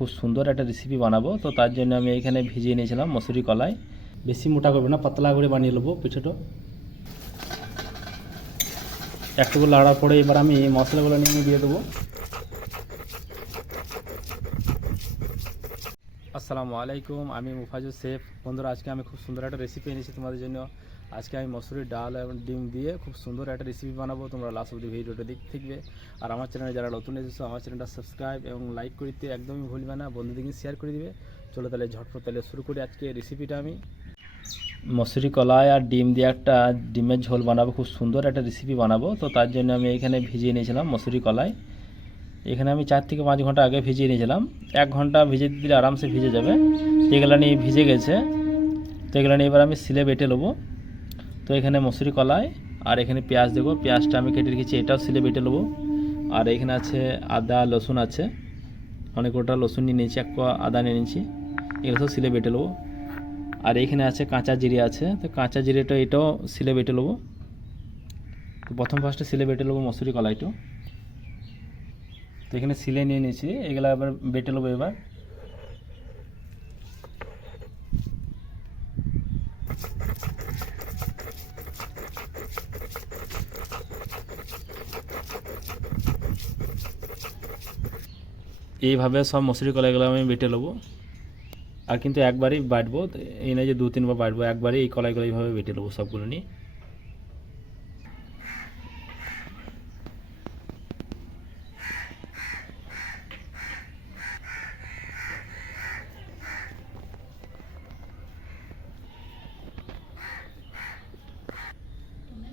খুব সুন্দর একটা রেসিপি বানাবো। তো তার জন্য আমি এখানে ভিজিয়ে নিয়েছিলাম মসুরি কলাই। বেশি মোটা করবে না, পাতলা করে বানিয়ে নেবো পিঠেটা। একটু লাড়ার পরে এবার আমি মশলাগুলো নিয়ে দিয়ে দেবো। আসসালামু আলাইকুম, আমি মুফাজুল শেফ। বন্ধুরা, আজকে আমি খুব সুন্দর একটা রেসিপি এনেছি তোমাদের জন্য। আজকে আমি মসুরির ডাল এবং ডিম দিয়ে খুব সুন্দর একটা রেসিপি বানাবো। তোমরা লাস্ট অবধি ভিডিওটা দেখতে থাকবে। আর আমার চ্যানেলে যারা নতুন এসেছো, আমার চ্যানেলটা সাবস্ক্রাইব এবং লাইক করতে একদমই ভুলবে না। বন্ধুদেরকে শেয়ার করে দিবে। চলো তাহলে ঝটপট তাহলে শুরু করি আজকে রেসিপিটা। আমি মসুরি কলাই আর ডিম দিয়ে একটা ডিমের ঝোল বানাবো, খুব সুন্দর একটা রেসিপি বানাবো। তো তার জন্য আমি এখানে ভিজিয়ে নিয়েছিলাম মসুরি কলাই। এখানে আমি 4 থেকে 5 ঘন্টা আগে ভিজিয়ে নিয়েছিলাম। 1 ঘন্টা ভিজে দিলে আরামসে ভিজে যাবে। এগুলো নিয়ে ভিজে গেছে। তো এগুলো নিয়ে এবার আমি সিলে বেটে নেবো। তো এখানে মসুরি কলাই আর এখানে পেঁয়াজ দেবো। পেঁয়াজটা আমি কেটে রেখেছি, এটাও সিলে বেটে নেবো। আর এখানে আছে আদা রসুন আছে, অনেক গোটা রসুন নিয়ে নিয়েছি, 1 কোয়া আদা নিয়ে নিয়েছি, এগুলো সব সিলে বেটে নেবো। আর এখানে আছে কাঁচা জিরে আছে, তো কাঁচা জিরেটা এটাও সিলে বেটে নেবো। তো ফার্স্টে সিলে বেটে নেবো মসুরি কলাইটা। তো এখানে সিলে নিয়ে নিয়েছি, এগুলো আবার বেটে নেবো। এবার এইভাবে সব মসুরি কলাইগুলো আমি বেটে নেবো। আর কিন্তু একবারই বাটবো, এই নয় যে 2-3 বার বাটবো, একবারই এই কলাইগুলো এইভাবে বেটে নেবো সবগুলো নিয়ে।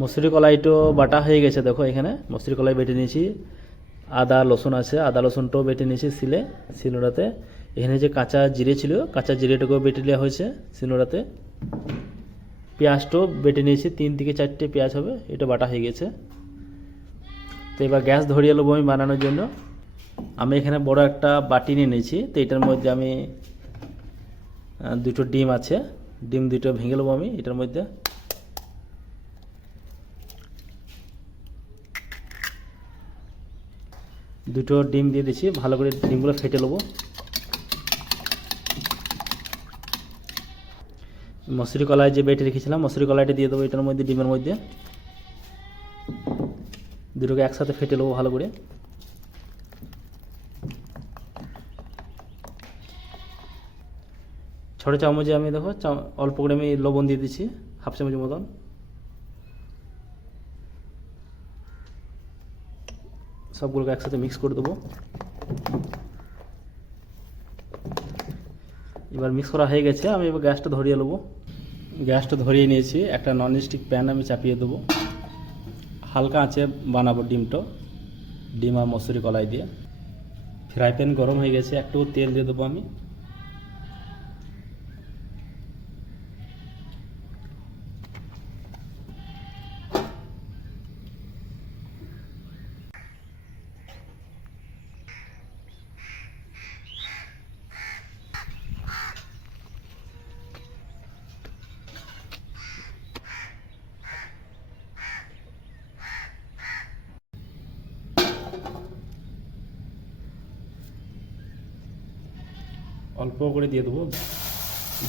মসুরি কলাইটো বাটা হয়ে গেছে, দেখো এখানে মসুরি কলাই বেটে নিয়েছি। আদা রসুন আছে, আদা রসুনটাও বেটে নিয়েছি শিলনোড়াতে। এখানে যে কাঁচা জিরে ছিল, কাঁচা জিরেটাকেও বেটে নেওয়া হয়েছে শিলনোড়াতে। পেঁয়াজটাও বেটে নিয়েছি, 3 থেকে 4টে পেঁয়াজ হবে, এটা বাটা হয়ে গেছে। তো এবার গ্যাস ধরিয়ে নেবো আমি বানানোর জন্য। আমি এখানে বড় একটা বাটি নিয়ে নিয়েছি। তো এটার মধ্যে আমি 2টো ডিম আছে, ডিম 2টো ভেঙে নেবো আমি এটার মধ্যে। দুটো ডিম দিয়ে দিচ্ছি, ভালো করে ডিমগুলো ফেটে নেবো। মসুরি কলাই যে বেটে রেখেছিলাম, মসুরি কলাইটা দিয়ে দেবো এটার মধ্যে, ডিমের মধ্যে। দুটোকে একসাথে ফেটে নেবো ভালো করে। ছোটো চামচে আমি দেখো অল্প করে আমি লবণ দিয়ে দিচ্ছি, 1/2 চামচের মতন। সবগুলোকে একসাথে মিক্স করে দেবো। এবার মিক্স করা হয়ে গেছে, আমি এবার গ্যাসটা ধরিয়ে নেবো। গ্যাসটা ধরিয়ে নিয়েছি, একটা ননস্টিক প্যান আমি চাপিয়ে দেবো। হালকা আঁচে বানাবো ডিম আর মসুরি কলাই দিয়ে। ফ্রাই প্যান গরম হয়ে গেছে, একটু তেল দিয়ে দেবো আমি। অল্প করে দিয়ে দেবো,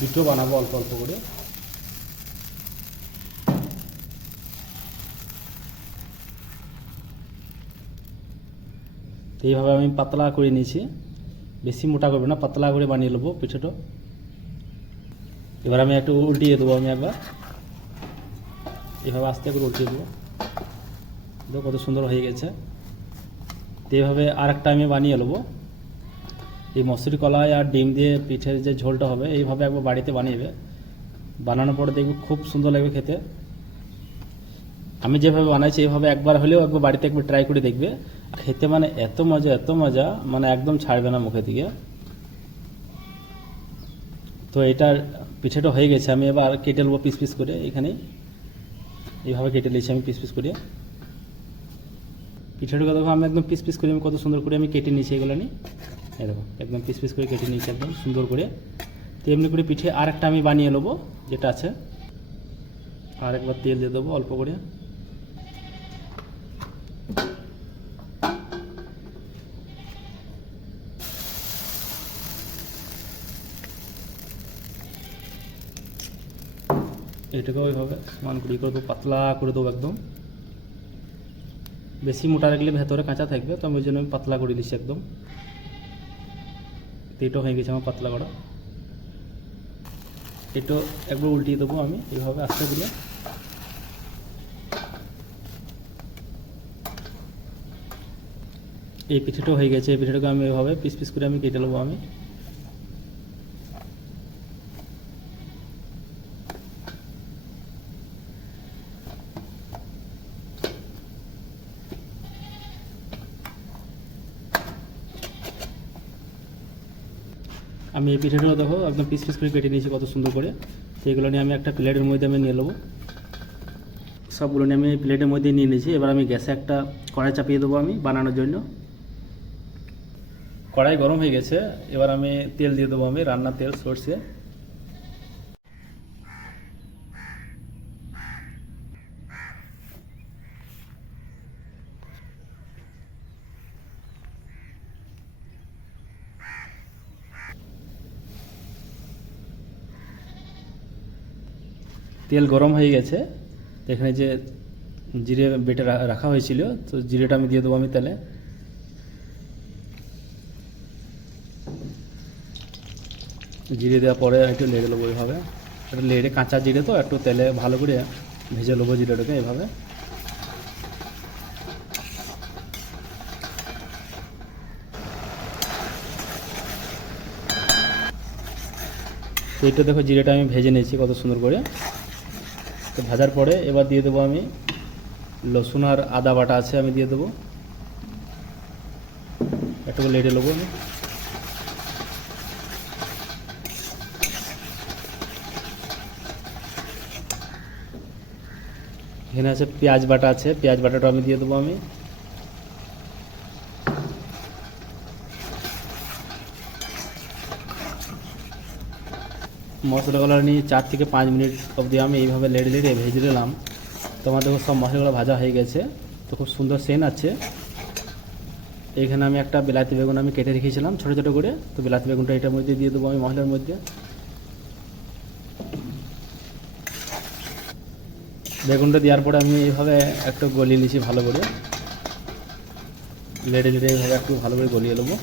দুটো বানাবো অল্প অল্প করে। তো এইভাবে আমি পাতলা করে নিয়েছি, বেশি মোটা করবে না, পাতলা করে বানিয়ে নেবো পিঠেটা। এবার আমি একটু উল্টিয়ে দেবো, আমি একবার এভাবে আস্তে করে উল্টিয়ে দেবো। দেখো কত সুন্দর হয়ে গেছে। তো এইভাবে আরেকটা আমি বানিয়ে নেবো। এই মসুরি কলাই আর ডিম দিয়ে পিঠের যে ঝোলটা হবে, এইভাবে একবার বাড়িতে বানিয়ে বানানোর পরে দেখবে খুব সুন্দর লাগবে খেতে। আমি যেভাবে বানাইছি এইভাবে একবার হলেও একবার বাড়িতে একবার ট্রাই করে দেখবে। খেতে মানে এত মজা, মানে একদম ছাড়বে না মুখে থেকে। তো এটার পিঠেটা হয়ে গেছে, আমি এবার কেটে নেবো পিস পিস করে। এখানে এইভাবে কেটে নিয়েছি আমি পিস পিস করে। পিঠেটাকে দেখো আমি একদম পিস পিস করে আমি কত সুন্দর করে আমি কেটে নিয়েছি এগুলো নিয়ে। এই দেখো একদম পিস পিস করে কেটে নিয়েছি একদম সুন্দর করে। তো এমনি করে পিঠে আরেকটা আমি বানিয়ে নেবো যেটা আছে। আরেকবার তেল দিয়ে দেবো অল্প করে। এটাকে ওইভাবে সমান করে দেবো, পাতলা করে দেবো একদম। বেশি মোটা রাখলে ভেতরে কাঁচা থাকবে, তো আমি ওই জন্য আমি পাতলা করে দিচ্ছি একদম। এটা হয়ে গেছে আমার পাতলা করা। এটা একবার উল্টিয়ে দেবো আমি এইভাবে আস্তে দিলে। এই পিঠেটাও হয়ে গেছে। এই পিঠেটাকে আমি এভাবে পিস পিস করে আমি কেটে নেবো আমি। আমি এই পিঠেটাও দেখো একদম পিস পিস করে কেটে নিয়েছি কত সুন্দর করে। তো এগুলো নিয়ে আমি একটা প্লেটের মধ্যে আমি নিয়ে নেবো। সবগুলো নিয়ে আমি প্লেটের মধ্যে নিয়ে নিয়েছি। এবার আমি গ্যাসে একটা কড়াই চাপিয়ে দেবো আমি বানানোর জন্য। কড়াই গরম হয়ে গেছে, এবার আমি তেল দিয়ে দেবো আমি, রান্নার তেল সরষে। তেল গরম হয়ে গেছে, এখানে যে জিরে বেটে রাখা হয়েছিল, তো জিরেটা আমি দিয়ে দেবো আমি তেলে। জিরে দেওয়ার পরে একটু নেড়ে নেবো এইভাবে। একটু নেড়ে, কাঁচা জিরে তো একটু তেলে ভালো করে ভেজে নেবো জিরেটাকে এভাবে। তো এইটা দেখো জিরেটা আমি ভেজে নিয়েছি কত সুন্দর করে। তো ভাজার পরে এবার দিয়ে দেবো আমি রসুন আর আদা বাটা আছে, আমি দিয়ে দেবো। একটু নেড়ে নেবো আমি। এখানে আছে পেঁয়াজ বাটা আছে, পেঁয়াজ বাটাটা আমি দিয়ে দেবো আমি। মশলাগুলো নিয়ে 4 থেকে 5 মিনিট অবধি আমি এইভাবে নেড়ে নেড়ে ভেজে নিলাম। তো আমার দেখো সব মশলাগুলো ভাজা হয়ে গেছে, তো খুব সুন্দর সেন্ট আছে। এখানে আমি একটা বিলাতি বেগুন আমি কেটে রেখেছিলাম ছোটো ছোটো করে, তো বিলাতি বেগুনটা এটার মধ্যে দিয়ে দেবো আমি মশলার মধ্যে। বেগুনটা দেওয়ার পরে আমি এইভাবে একটু গলিয়ে নিয়েছি ভালো করে, নেড়ে নেড়ে এইভাবে একটু ভালো করে গলিয়ে নেবো।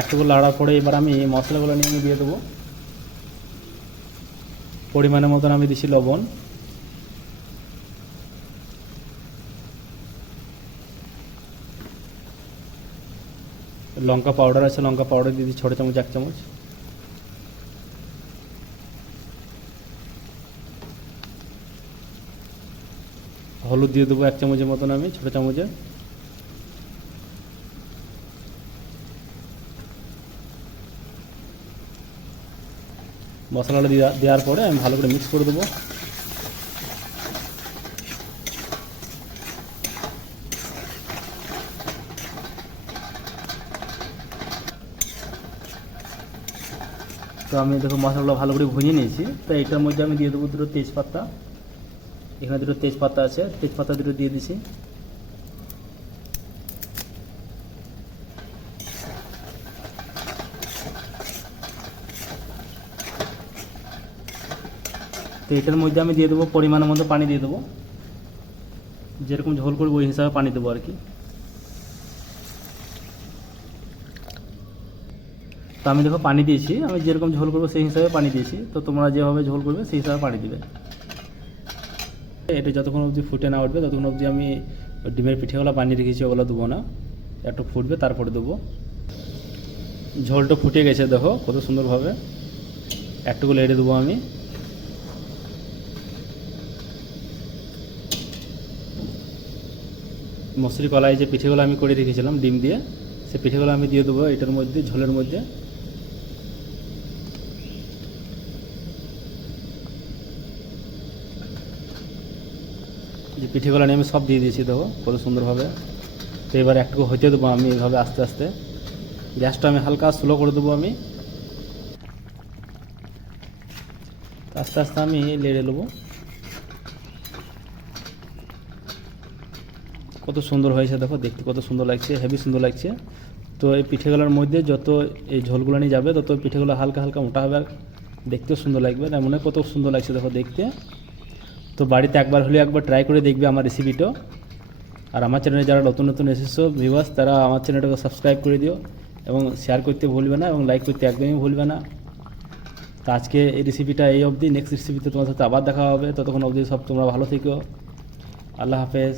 একটু লাড়ার পরে এবার আমি মশলাগুলো নিয়ে আমি দিয়ে দেবো। পরিমাণের মতন আমি দিচ্ছি লবণ, লঙ্কা পাউডার আছে, লঙ্কা পাউডার দিয়ে দিচ্ছি ছোটো চামচ 1 চামচ। হলুদ দিয়ে দেবো 1 চামচের মতন আমি, ছোটো চামচে। মশলাটা দেওয়ার পরে আমি ভালো করে মিক্স করে দেবো। তো আমি দেখো মশলাগুলো ভালো করে ভুঁজে নিয়েছি। তো এটার মধ্যে আমি দিয়ে দেবো 2টো তেজপাতা। এখানে 2টো তেজপাতা আছে, তেজপাতা 2টো দিয়ে দিছি। তো এটার মধ্যে আমি দিয়ে দেবো পরিমাণের মধ্যে পানি দিয়ে দেবো, যেরকম ঝোল করবো ওই হিসাবে পানি দেবো আর কি। তো আমি দেখো পানি দিয়েছি, আমি যেরকম ঝোল করবো সেই হিসাবে পানি দিয়েছি। তো তোমরা যেভাবে ঝোল করবে সেই হিসাবে পানি দিবে। এটা যতক্ষণ অবধি ফুটে না উঠবে ততক্ষণ অবধি আমি ডিমের পিঠেগুলো বানিয়ে রেখেছি ওগুলো দেবো না, একটু ফুটবে তারপরে দেবো। ঝোলটা ফুটে গেছে দেখো কত সুন্দরভাবে। একটুকু লেড়ে দেবো আমি। মসুরি কলাই যে পিঠেগুলো আমি করে রেখেছিলাম ডিম দিয়ে, সেই পিঠেগুলো আমি দিয়ে দেবো এটার মধ্যে, ঝোলের মধ্যে। যে পিঠেগুলো নিয়ে আমি সব দিয়ে দিয়েছি দেখো কত সুন্দরভাবে। তো এবার একটু হইতে দেবো আমি এইভাবে আস্তে আস্তে। গ্যাসটা আমি হালকা স্লো করে দেবো আমি। আস্তে আস্তে আমি লেড়ে নেবো। কত সুন্দর হয়েছে দেখো, দেখতে কত সুন্দর লাগছে, হেভি সুন্দর লাগছে। তো এই পিঠেগুলোর মধ্যে যত এই ঝোলগুলো নিয়ে যাবে তত পিঠেগুলো হালকা হালকা মোটা হবে আর দেখতেও সুন্দর লাগবে, তার মনে কত সুন্দর লাগছে দেখো দেখতে। তো বাড়িতে একবার হলে একবার ট্রাই করে দেখবে আমার রেসিপিটা। আর আমার চ্যানেলে যারা নতুন নতুন এসেছো ভিউয়ার্স, তারা আমার চ্যানেলটাকে সাবস্ক্রাইব করে দিও এবং শেয়ার করতে ভুলবে না এবং লাইক করতে একদমই ভুলবে না। তো আজকে এই রেসিপিটা এই অবধি, নেক্সট রেসিপিতে তোমার সাথে আবার দেখা হবে, ততক্ষণ অবধি সব তোমরা ভালো থেকো। আল্লাহ হাফেজ।